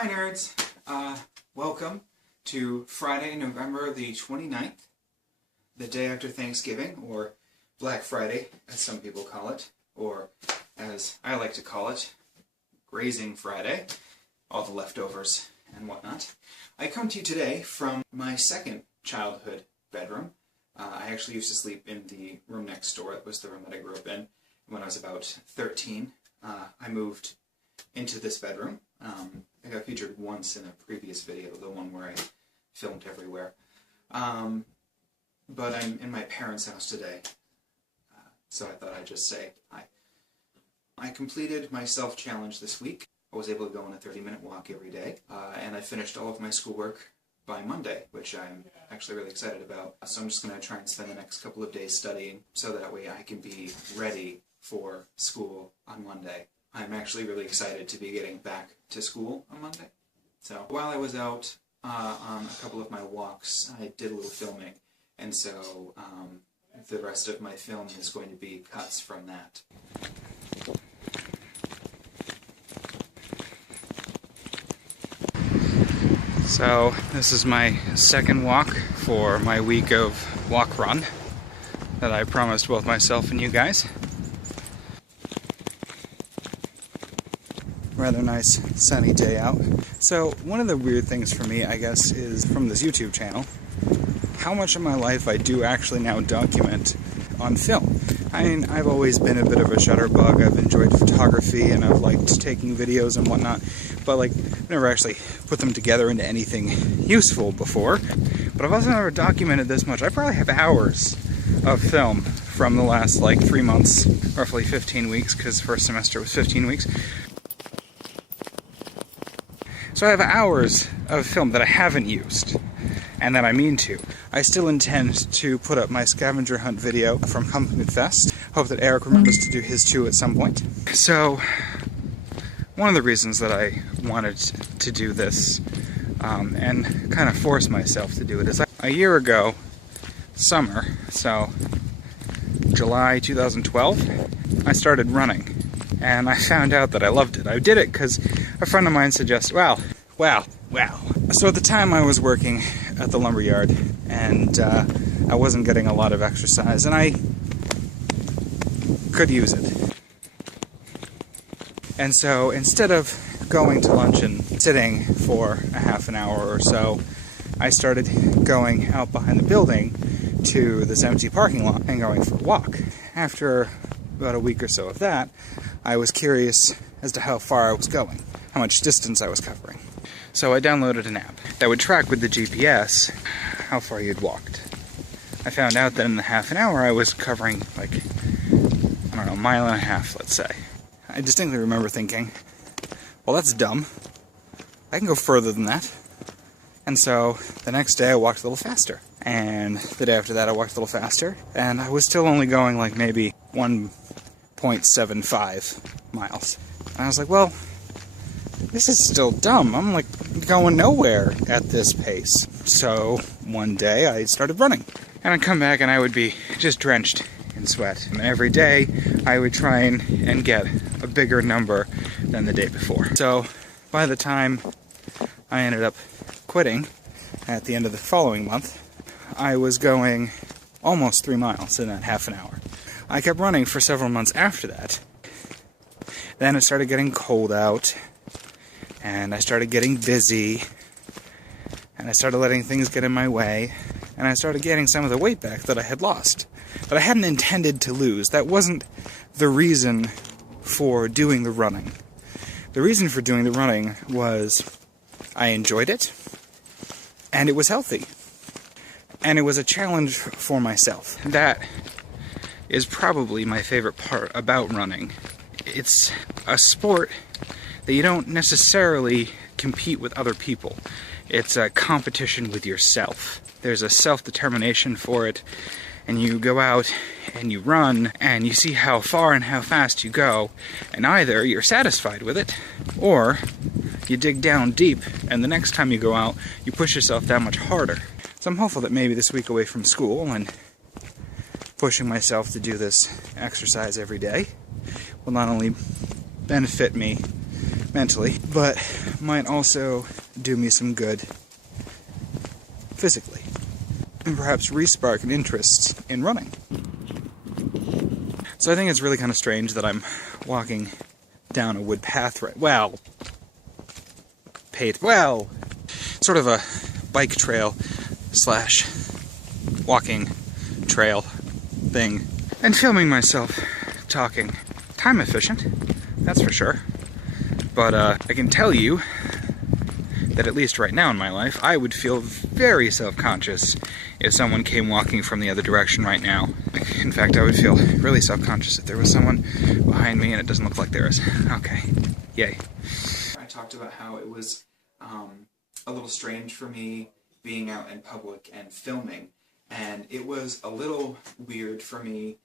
Hi nerds! Welcome to Friday, November the 29th, the day after Thanksgiving, or Black Friday, as some people call it, or as I like to call it, Grazing Friday, all the leftovers and whatnot. I come to you today from my second childhood bedroom. I actually used to sleep in the room next door. That was the room that I grew up in when I was about 13. I moved into this bedroom. I got featured once in a previous video, the one where I filmed everywhere. But I'm in my parents' house today, so I thought I'd just say hi. I completed my self-challenge this week. I was able to go on a 30-minute walk every day, and I finished all of my schoolwork by Monday, which I'm actually really excited about. So I'm just going to try and spend the next couple of days studying, so that way I can be ready for school on Monday. I'm actually really excited to be getting back to school on Monday. So while I was out on a couple of my walks, I did a little filming, and so the rest of my film is going to be cuts from that. So this is my second walk for my week of walk run that I promised both myself and you guys. Rather nice sunny day out. So one of the weird things for me, I guess, is from this YouTube channel, how much of my life I do actually now document on film. I mean, I've always been a bit of a shutterbug. I've enjoyed photography and I've liked taking videos and whatnot, but like, I've never actually put them together into anything useful before. But I've also never documented this much. I probably have hours of film from the last like 3 months, roughly 15 weeks, because first semester was 15 weeks. So I have hours of film that I haven't used, and that I mean to. I still intend to put up my scavenger hunt video from N.E.R.D.S. Hope that Eric remembers to do his too at some point. So, one of the reasons that I wanted to do this, and kind of force myself to do it, is a year ago, summer, so July 2012, I started running. And I found out that I loved it. I did it because a friend of mine suggested, wow. So at the time I was working at the lumber yard, and I wasn't getting a lot of exercise, and I could use it. And so instead of going to lunch and sitting for a half an hour or so, I started going out behind the building to this empty parking lot and going for a walk. After about a week or so of that, I was curious as to how far I was going, how much distance I was covering. So I downloaded an app that would track with the GPS how far you'd walked. I found out that in the half an hour I was covering like, I don't know, a mile and a half, let's say. I distinctly remember thinking, well, that's dumb. I can go further than that. And so the next day I walked a little faster. And the day after that I walked a little faster. And I was still only going like maybe 1.75 miles. And I was like, well, this is still dumb. I'm like going nowhere at this pace. So one day I started running. And I'd come back and I would be just drenched in sweat. And every day I would try and get a bigger number than the day before. So by the time I ended up quitting at the end of the following month, I was going almost 3 miles in that half an hour. I kept running for several months after that. Then it started getting cold out, and I started getting busy, and I started letting things get in my way, and I started getting some of the weight back that I had lost, that I hadn't intended to lose. That wasn't the reason for doing the running. The reason for doing the running was I enjoyed it, and it was healthy, and it was a challenge for myself. That is probably my favorite part about running. It's a sport that you don't necessarily compete with other people. It's a competition with yourself. There's a self-determination for it, and you go out and you run, and you see how far and how fast you go, and either you're satisfied with it, or you dig down deep, and the next time you go out, you push yourself that much harder. So I'm hopeful that maybe this week away from school and pushing myself to do this exercise every day will not only benefit me mentally, but might also do me some good physically, and perhaps re-spark an interest in running. So I think it's really kind of strange that I'm walking down a wood path sort of a bike trail slash walking trail thing, and filming myself talking. Time efficient, that's for sure. But I can tell you that at least right now in my life, I would feel very self-conscious if someone came walking from the other direction right now. In fact, I would feel really self-conscious if there was someone behind me and it doesn't look like there is. Okay, yay. I talked about how it was a little strange for me being out in public and filming, and it was a little weird for me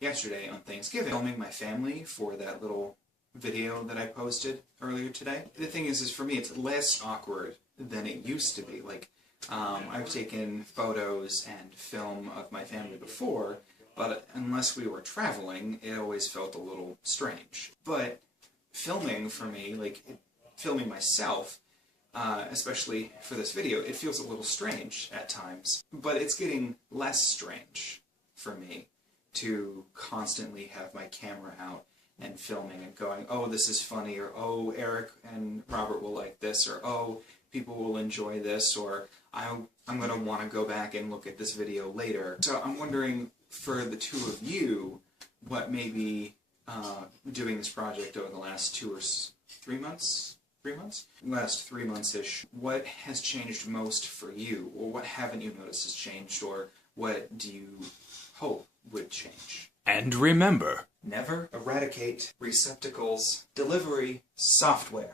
yesterday on Thanksgiving, filming my family for that little video that I posted earlier today. The thing is for me, it's less awkward than it used to be. Like, I've taken photos and film of my family before, but unless we were traveling, it always felt a little strange. But filming for me, like, filming myself, especially for this video, it feels a little strange at times. But it's getting less strange for me to constantly have my camera out and filming and going, oh, this is funny, or oh, Eric and Robert will like this, or oh, people will enjoy this, or I'm going to want to go back and look at this video later. So I'm wondering, for the two of you, what maybe doing this project over the last 2 or 3 months? 3 months? Last 3 months-ish, what has changed most for you? Or what haven't you noticed has changed? Or what do you hope would change? And remember, never eradicate receptacles delivery software.